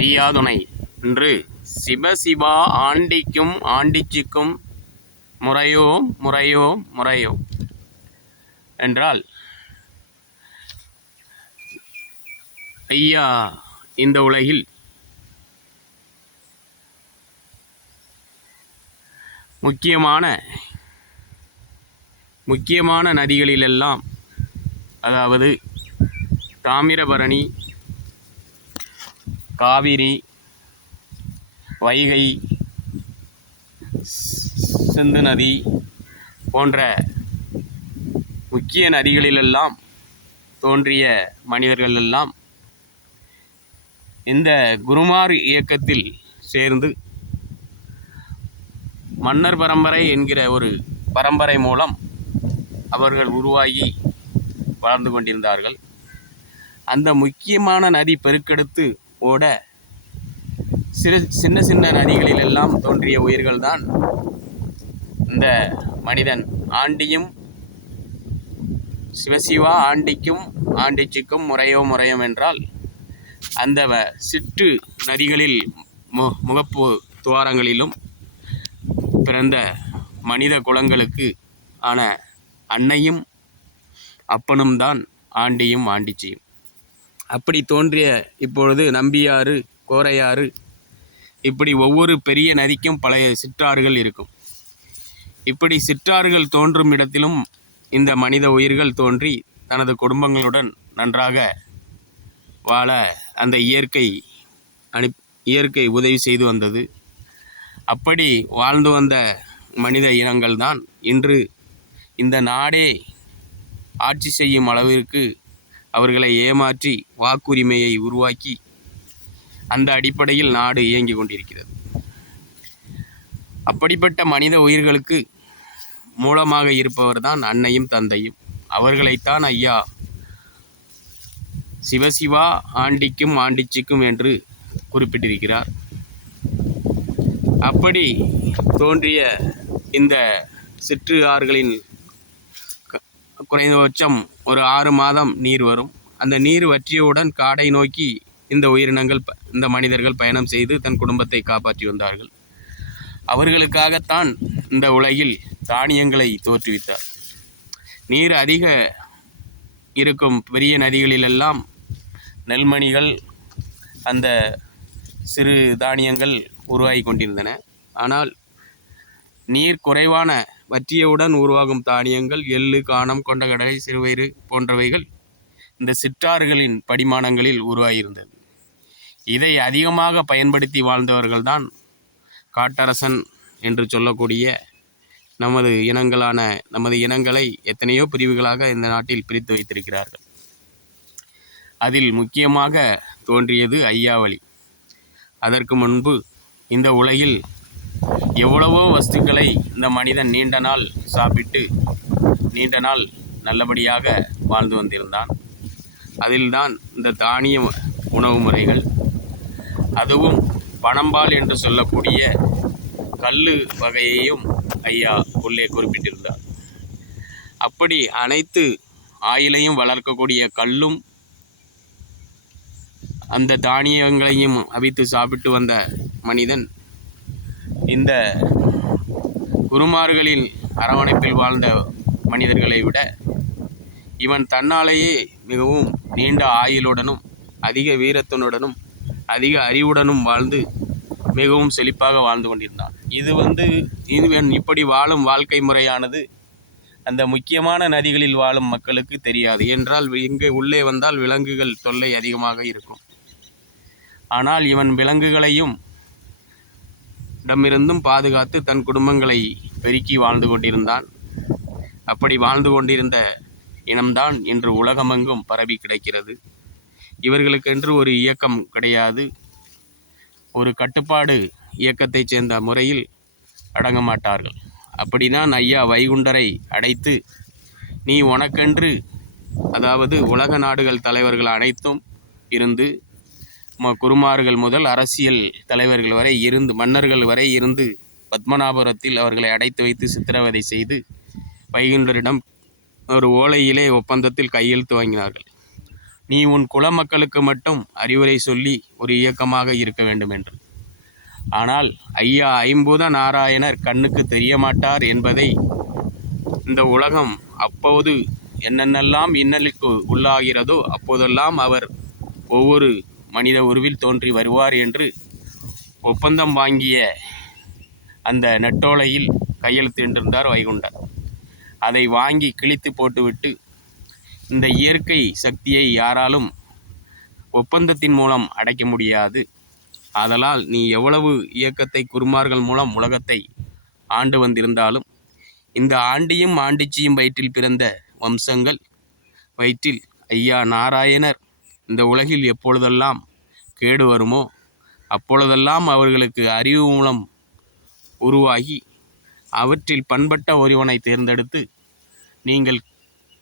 ஐயா துணை. இன்று சிவசிவா ஆண்டிக்கும் ஆண்டிச்சிக்கும் முறையோ முறையோ முறையோ என்றால், ஐயா இந்த உலகில் முக்கியமான நதிகளிலெல்லாம், அதாவது தாமிரபரணி, காவிரி, வைகை, சிந்து நதி போன்ற முக்கிய நதிகளிலெல்லாம் தோன்றிய மனிதர்கள் எல்லாம் இந்த குருமார் இயக்கத்தில் சேர்ந்து மன்னர் பரம்பரை என்கிற ஒரு பரம்பரை மூலம் அவர்கள் உருவாகி வளர்ந்து கொண்டிருந்தார்கள். அந்த முக்கியமான நதி பெருக்கெடுத்து ஓட சின்ன சின்ன நதிகளிலெல்லாம் தோன்றிய உயிர்கள்தான் இந்த மனிதன். ஆண்டியும் சிவசிவா ஆண்டிக்கும் ஆண்டிச்சிக்கும் முறையோ முறையும் என்றால், அந்த சிற்று நதிகளில் முகப்பு துவாரங்களிலும் பிறந்த மனித குலங்களுக்கு ஆன அன்னையும் அப்பனும் தான் ஆண்டியும் ஆண்டிச்சியும். அப்படி தோன்றிய இப்பொழுது நம்பியாறு, கோரையாறு, இப்படி ஒவ்வொரு பெரிய நதிக்கும் பல சிற்றாறுகள் இருக்கும். இப்படி சிற்றாறுகள் தோன்றும் இடத்திலும் இந்த மனித உயிர்கள் தோன்றி தனது குடும்பங்களுடன் நன்றாக வாழ அந்த இயற்கை உதவி செய்து வந்தது. அப்படி வாழ்ந்து வந்த மனித இனங்கள் தான் இன்று இந்த நாடே ஆட்சி செய்யும் அளவிற்கு அவர்களை ஏமாற்றி வாக்குரிமையை உருவாக்கி அந்த அடிப்படையில் நாடு இயங்கி கொண்டிருக்கிறது. அப்படிப்பட்ட மனித உயிர்களுக்கு மூலமாக இருப்பவர் தான் அன்னையும் தந்தையும். அவர்களைத்தான் ஐயா சிவசிவா ஆண்டிக்கும் ஆண்டிச்சிக்கும் என்று குறிப்பிட்டிருக்கிறார். அப்படி தோன்றிய இந்த சிற்று ஆறுகளின் குறைந்தபட்சம் ஒரு 6 மாதம் நீர் வரும். அந்த நீர் வற்றியவுடன் காடை நோக்கி இந்த உயிரினங்கள், இந்த மனிதர்கள் பயணம் செய்து தன் குடும்பத்தை காப்பாற்றி வந்தார்கள். அவர்களுக்காகத்தான் இந்த உலகில் தானியங்களை தோற்றுவித்தார். நீர் அதிக இருக்கும் பெரிய நதிகளிலெல்லாம் நெல்மணிகள், அந்த சிறு தானியங்கள் உருவாகி கொண்டிருந்தன. ஆனால் நீர் குறைவான வற்றியவுடன் உருவாகும் தானியங்கள் எள்ளு, காணம், கொண்டகடலை, சிறுபயிறு போன்றவைகள் இந்த சிற்றாறுகளின் படிமானங்களில் உருவாகியிருந்தது. இதை அதிகமாக பயன்படுத்தி வாழ்ந்தவர்கள்தான் காட்டரசன் என்று சொல்லக்கூடிய நமது இனங்களை எத்தனையோ பிரிவுகளாக இந்த நாட்டில் பிரித்து வைத்திருக்கிறார்கள். அதில் முக்கியமாக தோன்றியது ஐயாவளி. அதற்கு முன்பு இந்த உலகில் எவ்வளவோ வஸ்துக்களை இந்த மனிதன் நீண்ட நாள் சாப்பிட்டு நீண்ட நாள் நல்லபடியாக வாழ்ந்து வந்திருந்தான். அதில்தான் இந்த தானிய உணவு முறைகள், அதுவும் பனம்பால் என்று சொல்லக்கூடிய கல்லு வகையையும் ஐயா உள்ளே குறிப்பிட்டிருந்தார். அப்படி அனைத்து ஆயிலையும் வளர்க்கக்கூடிய கல்லும் அந்த தானியங்களையும் அவித்து சாப்பிட்டு வந்த மனிதன் இந்த குருமார்களின் அரவணைப்பில் வாழ்ந்த மனிதர்களை விட இவன் தன்னாலேயே மிகவும் நீண்ட ஆயுளுடனும் அதிக வீரத்தினுடனும் அதிக அறிவுடனும் வாழ்ந்து மிகவும் செழிப்பாக வாழ்ந்து கொண்டிருந்தான். இவன் இப்படி வாழும் வாழ்க்கை முறையானது அந்த முக்கியமான நதிகளில் வாழும் மக்களுக்கு தெரியாது. என்றால் இங்கே உள்ளே வந்தால் விலங்குகள் தொல்லை அதிகமாக இருக்கும். ஆனால் இவன் விலங்குகளையும் இடமிருந்தும் பாதுகாத்து தன் குடும்பங்களை பெருக்கி வாழ்ந்து கொண்டிருந்தான். அப்படி வாழ்ந்து கொண்டிருந்த இனம்தான் இன்று உலகமெங்கும் பரவி கிடக்கிறது. இவர்களுக்கென்று ஒரு இயக்கம் கிடையாது. ஒரு கட்டுப்பாடு இயக்கத்தைச் சேர்ந்த முறையில் அடங்க மாட்டார்கள். அப்படிதான் ஐயா வைகுண்டரை அடைத்து, நீ உனக்கென்று, அதாவது உலக நாடுகள் தலைவர்கள் அனைத்தும் இருந்து, குருமார்கள் முதல் அரசியல் தலைவர்கள் வரை இருந்து, மன்னர்கள் வரை இருந்து, பத்மநாபபுரத்தில் அவர்களை அடைத்து வைத்து சித்திரவதை செய்து வைகுண்டரிடம் ஒரு ஓலையிலே ஒப்பந்தத்தில் கையெழுத்து வாங்கினார்கள். நீ உன் குல மக்களுக்கு மட்டும் அறிவுரை சொல்லி ஒரு இயக்கமாக இருக்க வேண்டும் என்று. ஆனால் ஐயா ஐம்பூத நாராயணர் கண்ணுக்கு தெரிய மாட்டார் என்பதை இந்த உலகம் அப்போது என்னென்னலாம் இன்னலுக்கு உள்ளாகிறதோ அப்போதெல்லாம் அவர் ஒவ்வொரு மனித உருவில் தோன்றி வருவார் என்று ஒப்பந்தம் வாங்கிய அந்த நெட்டோலையில் கையெழுத்திட்டிருந்தார் வைகுண்டர். அதை வாங்கி கிழித்து போட்டுவிட்டு, இந்த இயற்கை சக்தியை யாராலும் ஒப்பந்தத்தின் மூலம் அடைக்க முடியாது, ஆதலால் நீ எவ்வளவு இயக்கத்தை குருமார்கள் மூலம் உலகத்தை ஆண்டு வந்திருந்தாலும் இந்த ஆண்டியும் ஆண்டிச்சியும் வயிற்றில் பிறந்த வம்சங்கள் வயிற்றில் ஐயா நாராயணர் இந்த உலகில் எப்பொழுதெல்லாம் கேடு வருமோ அப்பொழுதெல்லாம் அவர்களுக்கு அறிவு மூலம் உருவாகி அவற்றில் பண்பட்ட ஒருவனை தேர்ந்தெடுத்து நீங்கள்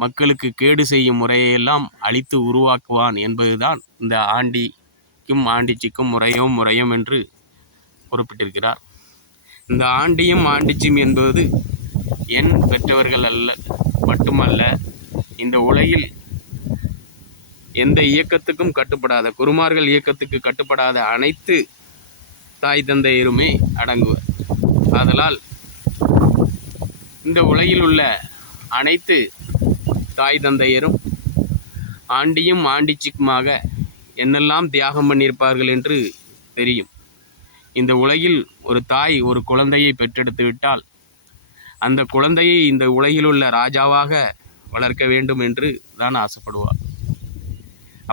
மக்களுக்கு கேடு செய்யும் முறையெல்லாம் அழித்து உருவாக்குவான் என்பதுதான் இந்த ஆண்டிக்கும் ஆண்டிச்சிக்கும் முறையும் என்று குறிப்பிட்டிருக்கிறார். இந்த ஆண்டியும் ஆண்டிச்சியும் என்பது எண் பெற்றவர்கள் மட்டுமல்ல, இந்த உலகில் எந்த இயக்கத்துக்கும் கட்டுப்படாத, குருமார்கள் இயக்கத்துக்கு கட்டுப்படாத அனைத்து தாய் தந்தையருமே அடங்குவர். ஆதலால் இந்த உலகில் உள்ள அனைத்து தாய் தந்தையரும் ஆண்டியும் ஆண்டிச்சிக்குமாக என்னெல்லாம் தியாகம் பண்ணியிருப்பார்கள் என்று தெரியும். இந்த உலகில் ஒரு தாய் ஒரு குழந்தையை பெற்றெடுத்து விட்டால் அந்த குழந்தையை இந்த உலகில் உள்ள ராஜாவாக வளர்க்க வேண்டும் என்று தான் ஆசைப்படுவார்.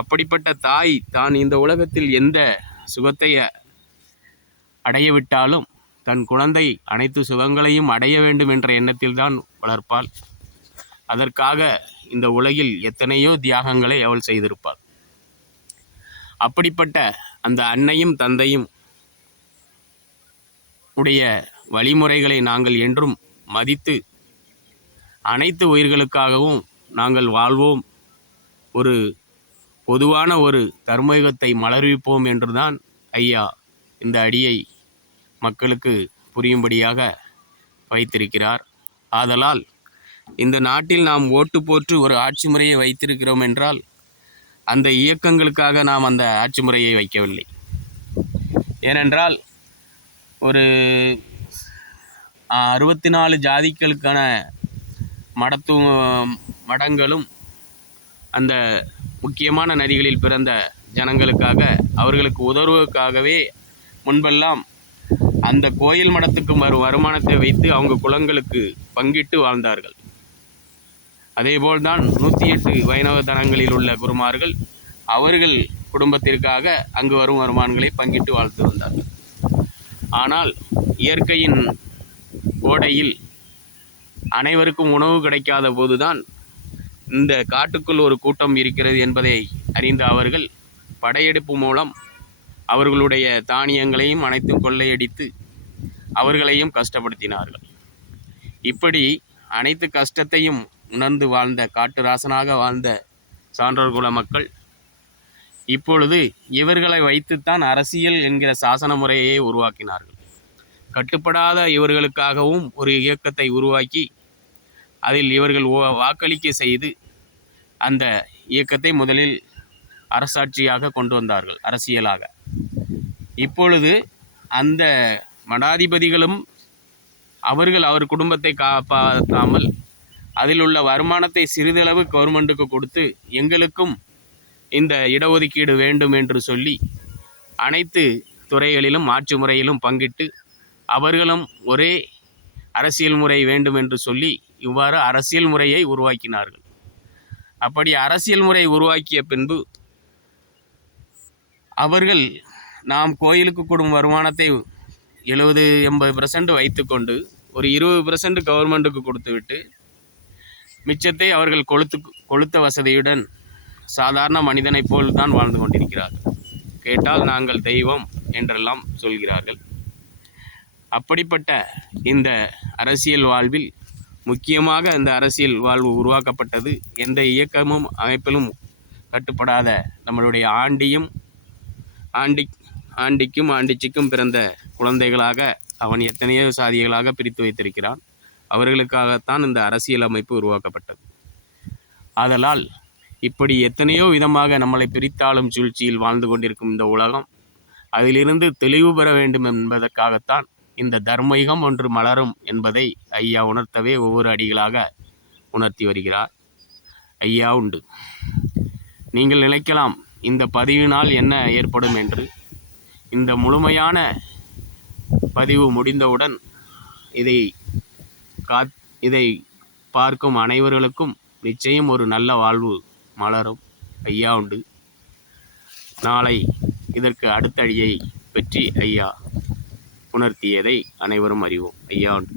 அப்படிப்பட்ட தாய் தான் இந்த உலகத்தில் எந்த சுகத்தை அடையவிட்டாலும் தன் குழந்தை அனைத்து சுகங்களையும் அடைய வேண்டும் என்ற எண்ணத்தில் தான் வளர்ப்பாள். அதற்காக இந்த உலகில் எத்தனையோ தியாகங்களை அவள் செய்திருப்பாள். அப்படிப்பட்ட அந்த அன்னையும் தந்தையும் உடைய வழிமுறைகளை நாங்கள் என்றும் மதித்து அனைத்து உயிர்களுக்காகவும் நாங்கள் வாழ்வோம், ஒரு பொதுவான ஒரு தர்மயுகத்தை மலர்விப்போம் என்றுதான் ஐயா இந்த அடியை மக்களுக்கு புரியும்படியாக வைத்திருக்கிறார். ஆதலால் இந்த நாட்டில் நாம் ஓட்டு போட்டு ஒரு ஆட்சி முறையை வைத்திருக்கிறோம் என்றால் அந்த இயக்கங்களுக்காக நாம் அந்த ஆட்சி முறையை வைக்கவில்லை. ஏனென்றால் ஒரு 64 ஜாதிகளுக்கான மடங்களும் அந்த முக்கியமான நதிகளில் பிறந்த ஜனங்களுக்காக அவர்களுக்கு உதவுவதற்காகவே முன்பெல்லாம் அந்த கோயில் மடத்துக்கு வருமானத்தை வைத்து அவங்க குலங்களுக்கு பங்கிட்டு வாழ்ந்தார்கள். அதேபோல்தான் 108 வைணவ தலங்களில் உள்ள குருமார்கள் அவர்கள் குடும்பத்திற்காக அங்கு வரும் வருமானங்களை பங்கிட்டு வாழ்த்து வந்தார்கள். ஆனால் இயற்கையின் கோடையில் அனைவருக்கும் உணவு கிடைக்காத போதுதான் இந்த காட்டுக்குள் ஒரு கூட்டம் இருக்கிறது என்பதை அறிந்த அவர்கள் படையெடுப்பு மூலம் அவர்களுடைய தானியங்களையும் அனைத்தும் கொள்ளையடித்து அவர்களையும் கஷ்டப்படுத்தினார்கள். இப்படி அனைத்து கஷ்டத்தையும் உணர்ந்து வாழ்ந்த காட்டு ராசனாக வாழ்ந்த சான்றோர் குல மக்கள் இப்பொழுது இவர்களை வைத்துத்தான் அரசியல் என்கிற சாசன முறையை உருவாக்கினார்கள். கட்டுப்படாத இவர்களுக்காகவும் ஒரு இயக்கத்தை உருவாக்கி அதில் இவர்கள் வாக்களிக்க செய்து அந்த இயக்கத்தை முதலில் அரசாட்சியாக கொண்டு வந்தார்கள், அரசியலாக. இப்பொழுது அந்த மடாதிபதிகளும் அவர் குடும்பத்தை காப்பாற்றாமல் அதில் உள்ள வருமானத்தை சிறிதளவு கவர்மெண்ட்டுக்கு கொடுத்து எங்களுக்கும் இந்த இடஒதுக்கீடு வேண்டும் என்று சொல்லி அனைத்து துறைகளிலும் ஆட்சி முறையிலும் பங்கிட்டு அவர்களும் ஒரே அரசியல் முறை வேண்டும் என்று சொல்லி இவ்வாறு அரசியல் முறையை உருவாக்கினார்கள். அப்படி அரசியல் முறை உருவாக்கிய பின்பு அவர்கள் நாம் கோயிலுக்கு கொடுக்கும் வருமானத்தை 70-80% வைத்துக்கொண்டு ஒரு 20% கவர்மெண்ட்டுக்கு கொடுத்துவிட்டு மிச்சத்தை அவர்கள் கொளுத்த வசதியுடன் சாதாரண மனிதனைப் போல் தான் வாழ்ந்து கொண்டிருக்கிறார்கள். கேட்டால் நாங்கள் தெய்வம் என்றெல்லாம் சொல்கிறார்கள். அப்படிப்பட்ட இந்த அரசியல் வாழ்வில் முக்கியமாக இந்த அரசியல் வாழ்வு உருவாக்கப்பட்டது எந்த இயக்கமும் அமைப்பிலும் கட்டுப்படாத நம்மளுடைய ஆண்டிக்கும் ஆண்டிச்சிக்கும் பிறந்த குழந்தைகளாக அவன் எத்தனையோ சாதிகளாக பிரித்து வைத்திருக்கிறான். அவர்களுக்காகத்தான் இந்த அரசியல் அமைப்பு உருவாக்கப்பட்டது. ஆதலால் இப்படி எத்தனையோ விதமாக நம்மளை பிரித்தாளும் சூழ்ச்சியில் வாழ்ந்து கொண்டிருக்கும் இந்த உலகம் அதிலிருந்து தெளிவு பெற வேண்டும் என்பதற்காகத்தான் இந்த தர்மயுகம் ஒன்று மலரும் என்பதை ஐயா உணர்த்தவே ஒவ்வொரு அடிகளாக உணர்த்தி வருகிறார். ஐயா உண்டு. நீங்கள் நினைக்கலாம் இந்த பதிவினால் என்ன ஏற்படும் என்று. இந்த முழுமையான பதிவு முடிந்தவுடன் இதை பார்க்கும் அனைவர்களுக்கும் நிச்சயம் ஒரு நல்ல வாழ்வு மலரும். ஐயா உண்டு. நாளை இதற்கு அடுத்த அடியை பற்றி ஐயா உணர்த்தியதை அனைவரும் அறிவோம். ஐயா உண்டு.